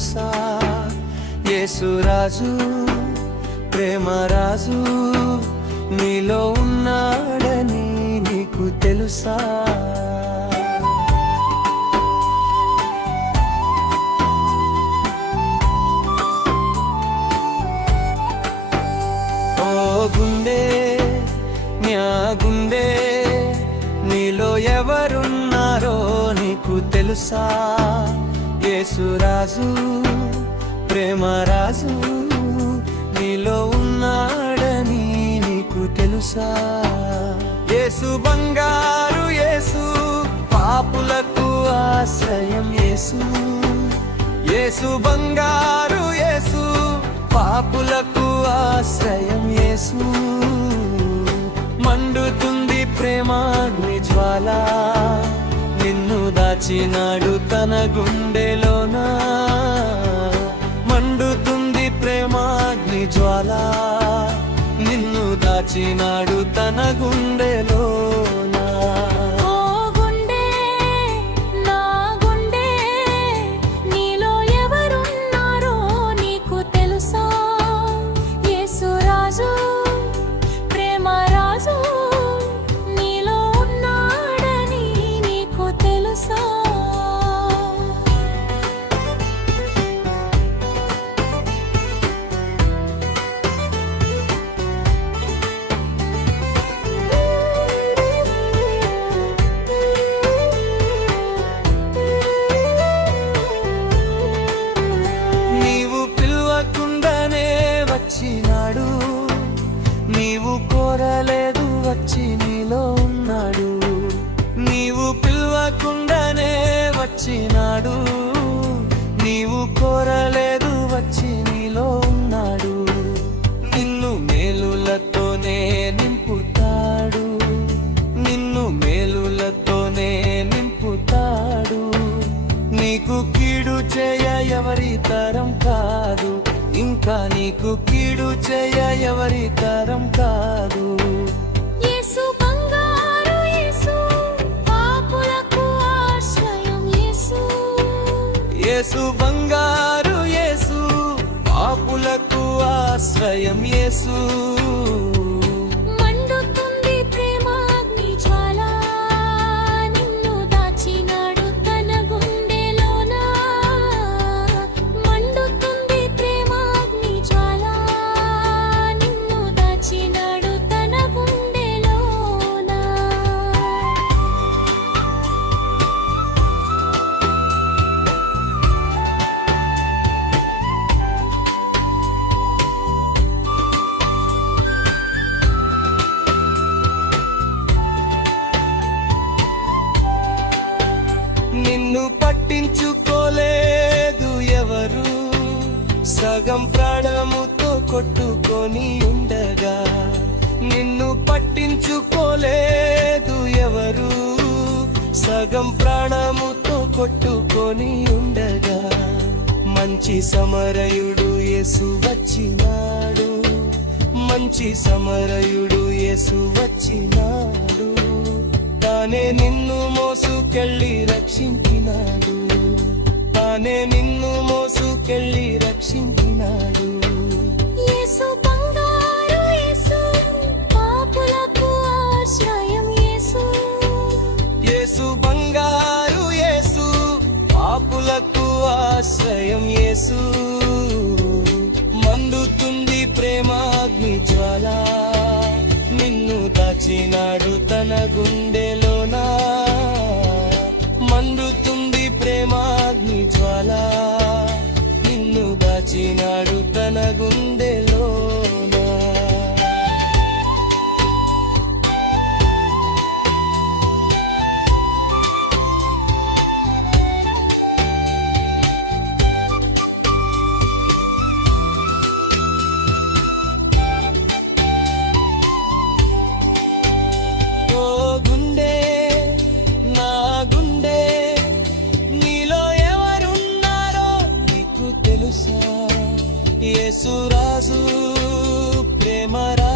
తెలుసా? యేసురాజు ప్రేమరాజు నీలో ఉన్నాడని నీకు తెలుసా? ఓ గుండె న్యా గుండె నీలో ఎవరున్నారో నీకు తెలుసా? యేసురాజు ప్రేమరాజు నీలో ఉన్నాడని నీకు తెలుసా? యేసు బంగారు యేసు పాపులకు ఆశ్రయం యేసు. యేసు బంగారు యేసు పాపులకు ఆశ్రయం యేసు. మండుతుంది ప్రేమాగ్ని జ్వాల నిన్ను దాచినాడు తన గుండెలోనా. మండుతుంది ప్రేమాగ్ని జ్వాల నిన్ను దాచినాడు తన గుండెలోనా. నీవు కోరలేదు వచ్చి నీలో ఉన్నాడు. నీవు పిలవకుండానే వచ్చినాడు. నీవు కోరలేదు వచ్చి నీలో ఉన్నాడు. నిన్ను మేలులతోనే నింపుతాడు. నిన్ను మేలులతోనే నింపుతాడు. నీకు కీడు చేయ ఎవరి తరం కాదు. ఇంకా నీకు కీడు చేయ ఎవరి తరం కాదు. యేసు బంగారు యేసు పాపులకు ఆశ్రయం యేసు. యేసు బంగారు యేసు పాపులకు ఆశ్రయం యేసు. మండుతుంది ప్రేమాగ్ని జ్వాల నిన్ను దాచినాడు తన గుండెలోనా. మండుతుంది ప్రేమాగ్ని జ్వాల నిన్ను దాచినాడు తన గుండెలోనా. నిన్ను పట్టించుకోలేదు ఎవరు. సగం ప్రాణముతో కొట్టుకొని ఉండగా. నిన్ను పట్టించుకోలేదు ఎవరు. సగం ప్రాణముతో కొట్టుకొని ఉండగా. మంచి సమరయుడు యేసు వచ్చినాడు. మంచి సమరయుడు యేసు వచ్చినాడు. తానే నిన్ను మోసుకెళ్ళి రక్షించినాడు. తానే నిన్ను మోసుకెళ్ళి రక్షించినాడు. యేసు బంగారు యేసు పాపులకు ఆశ్రయం యేసు. యేసు బంగారు యేసు పాపులకు ఆశ్రయం యేసు. మండుతుంది ప్రేమాగ్ని జ్వాల నిన్ను దాచినాడు తన గుండెలోనా. మండుతుంది ప్రేమాగ్ని జ్వాల నిన్ను దాచినాడు తన గుండెలోనా. ఓ గుండె నా గుండె నీలో ఎవరున్నారో నీకు తెలుసా? యేసురాజు ప్రేమరా